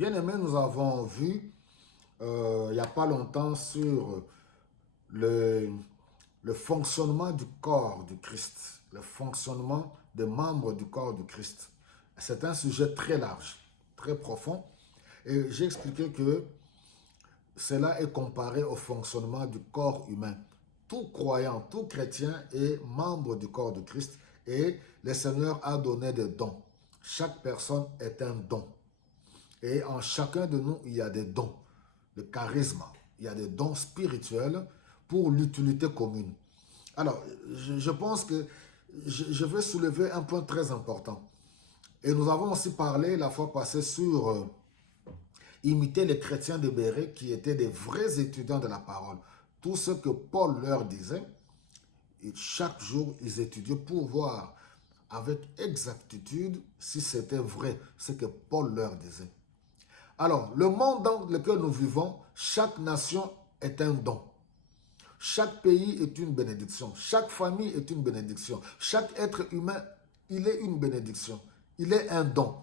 Bien aimé, nous avons vu il n'y a pas longtemps sur le, le fonctionnement du corps du Christ, le fonctionnement des membres du corps du Christ. C'est un sujet très large, très profond. Et j'ai expliqué que cela est comparé au fonctionnement du corps humain. Tout croyant, tout chrétien est membre du corps de Christ et le Seigneur a donné des dons. Chaque personne est un don. Et en chacun de nous, il y a des dons, le charisme, il y a des dons spirituels pour l'utilité commune. Alors, je pense que je vais soulever un point très important. Et nous avons aussi parlé la fois passée sur imiter les chrétiens de Béret qui étaient des vrais étudiants de la parole. Tout ce que Paul leur disait, et chaque jour, ils étudiaient pour voir avec exactitude si c'était vrai ce que Paul leur disait. Alors, le monde dans lequel nous vivons, chaque nation est un don. Chaque pays est une bénédiction. Chaque famille est une bénédiction. Chaque être humain, il est une bénédiction. Il est un don.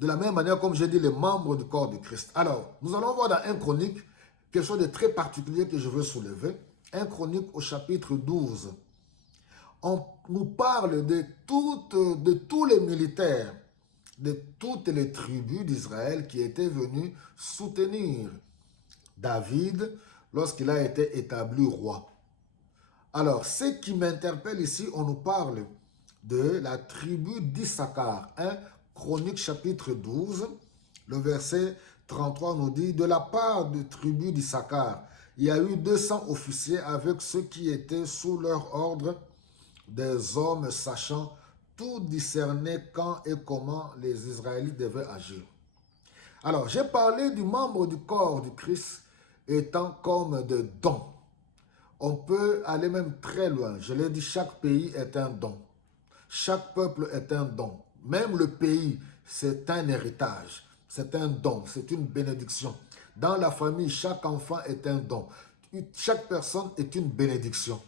De la même manière, comme j'ai dit, les membres du corps de Christ. Alors, nous allons voir dans 1 Chronique quelque chose de très particulier que je veux soulever. 1 Chronique au chapitre 12. On nous parle de tous les militaires, de toutes les tribus d'Israël qui étaient venus soutenir David lorsqu'il a été établi roi. Alors, ce qui m'interpelle ici, on nous parle de la tribu d'Issachar. 1 Chronique chapitre 12, le verset 33 nous dit, de la part de tribu d'Issachar, il y a eu 200 officiers avec ceux qui étaient sous leur ordre, des hommes sachant tout discerner quand et comment les Israélites devaient agir. Alors, j'ai parlé du membre du corps du Christ étant comme de dons. On peut aller même très loin. Je l'ai dit, chaque pays est un don. Chaque peuple est un don. Même le pays, c'est un héritage. C'est un don, c'est une bénédiction. Dans la famille, chaque enfant est un don. Chaque personne est une bénédiction.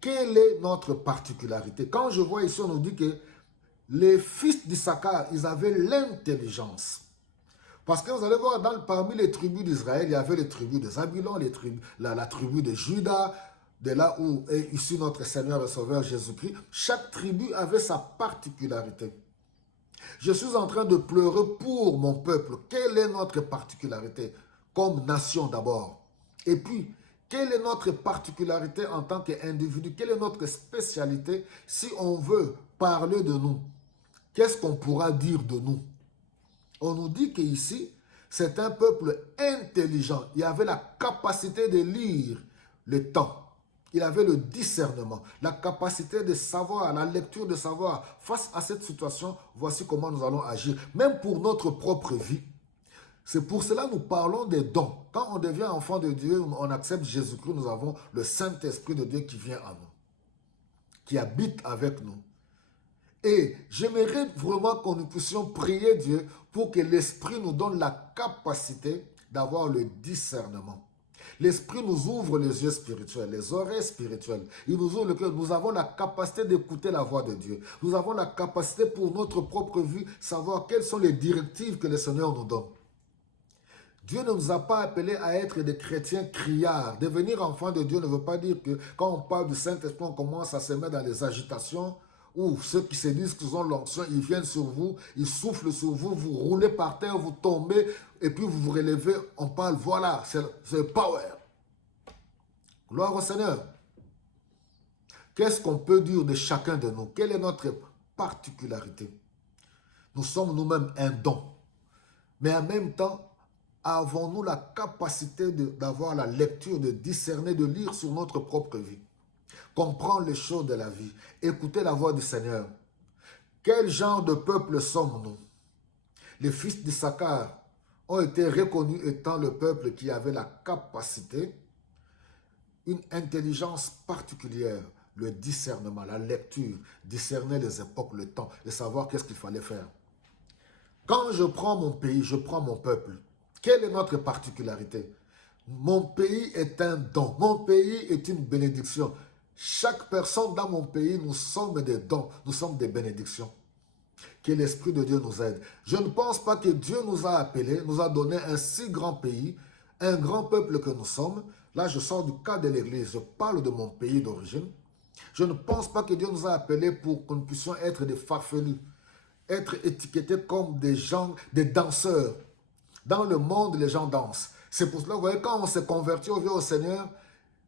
Quelle est notre particularité? Quand je vois ici, on nous dit que les fils d'Issachar, ils avaient l'intelligence. Parce que vous allez voir, parmi les tribus d'Israël, il y avait les tribus de Zabulon, la tribu de Juda, de là où est issu notre Seigneur et Sauveur Jésus-Christ. Chaque tribu avait sa particularité. Je suis en train de pleurer pour mon peuple. Quelle est notre particularité? Comme nation d'abord. Et puis, quelle est notre particularité en tant qu'individu? Quelle est notre spécialité si on veut parler de nous? Qu'est-ce qu'on pourra dire de nous? On nous dit qu'ici, c'est un peuple intelligent. Il avait la capacité de lire le temps. Il avait le discernement, la capacité de savoir, la lecture de savoir. Face à cette situation, voici comment nous allons agir. Même pour notre propre vie. C'est pour cela que nous parlons des dons. Quand on devient enfant de Dieu, on accepte Jésus-Christ, nous avons le Saint-Esprit de Dieu qui vient à nous, qui habite avec nous. Et j'aimerais vraiment que nous puissions prier Dieu pour que l'Esprit nous donne la capacité d'avoir le discernement. L'Esprit nous ouvre les yeux spirituels, les oreilles spirituelles. Il nous ouvre le cœur. Nous avons la capacité d'écouter la voix de Dieu. Nous avons la capacité pour notre propre vie, savoir quelles sont les directives que le Seigneur nous donne. Dieu ne nous a pas appelés à être des chrétiens criards. Devenir enfant de Dieu ne veut pas dire que quand on parle du Saint-Esprit, on commence à se mettre dans les agitations, ou ceux qui se disent qu'ils ont l'onction, ils viennent sur vous, ils soufflent sur vous, vous roulez par terre, vous tombez, et puis vous vous relevez, on parle, voilà, c'est le power. Gloire au Seigneur. Qu'est-ce qu'on peut dire de chacun de nous? Quelle est notre particularité? Nous sommes nous-mêmes un don. Mais en même temps, avons-nous la capacité d'avoir la lecture, de discerner, de lire sur notre propre vie? Comprendre les choses de la vie, écouter la voix du Seigneur. Quel genre de peuple sommes-nous? Les fils d'Issachar ont été reconnus étant le peuple qui avait la capacité, une intelligence particulière, le discernement, la lecture, discerner les époques, le temps et savoir qu'est-ce qu'il fallait faire. Quand je prends mon pays, je prends mon peuple. Quelle est notre particularité? Mon pays est un don, mon pays est une bénédiction. Chaque personne dans mon pays, nous sommes des dons, nous sommes des bénédictions. Que l'Esprit de Dieu nous aide. Je ne pense pas que Dieu nous a appelés, nous a donné un si grand pays, un grand peuple que nous sommes. Là, je sors du cadre de l'Église, je parle de mon pays d'origine. Je ne pense pas que Dieu nous a appelés pour que nous puissions être des farfelus, être étiquetés comme des gens, des danseurs. Dans le monde, les gens dansent. C'est pour cela, vous voyez, quand on s'est converti au Seigneur,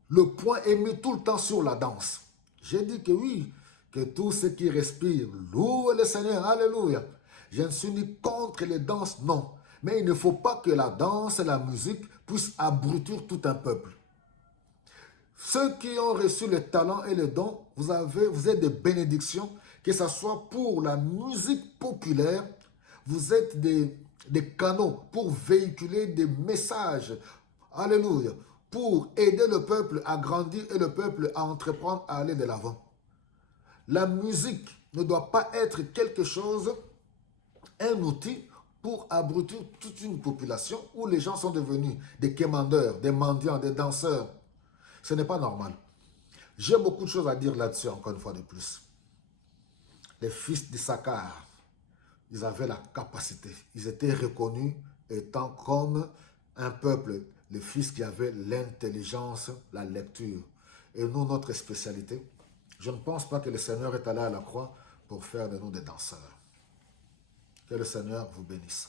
le point est mis tout le temps sur la danse. J'ai dit que oui, que tous ceux qui respirent louent le Seigneur. Alléluia. Je ne suis ni contre les danses, non. Mais il ne faut pas que la danse et la musique puissent abrutir tout un peuple. Ceux qui ont reçu le talent et le don, vous êtes des bénédictions, que ce soit pour la musique populaire, vous êtes des canaux pour véhiculer des messages. Alléluia. Pour aider le peuple à grandir et le peuple à entreprendre, à aller de l'avant. La musique ne doit pas être quelque chose, un outil pour abrutir toute une population où les gens sont devenus des quémandeurs, des mendiants, des danseurs. Ce n'est pas normal. J'ai beaucoup de choses à dire là-dessus, encore une fois de plus. Les fils d'Issachar, ils avaient la capacité. Ils étaient reconnus étant comme un peuple, les fils qui avaient l'intelligence, la lecture. Et nous, notre spécialité, je ne pense pas que le Seigneur est allé à la croix pour faire de nous des danseurs. Que le Seigneur vous bénisse.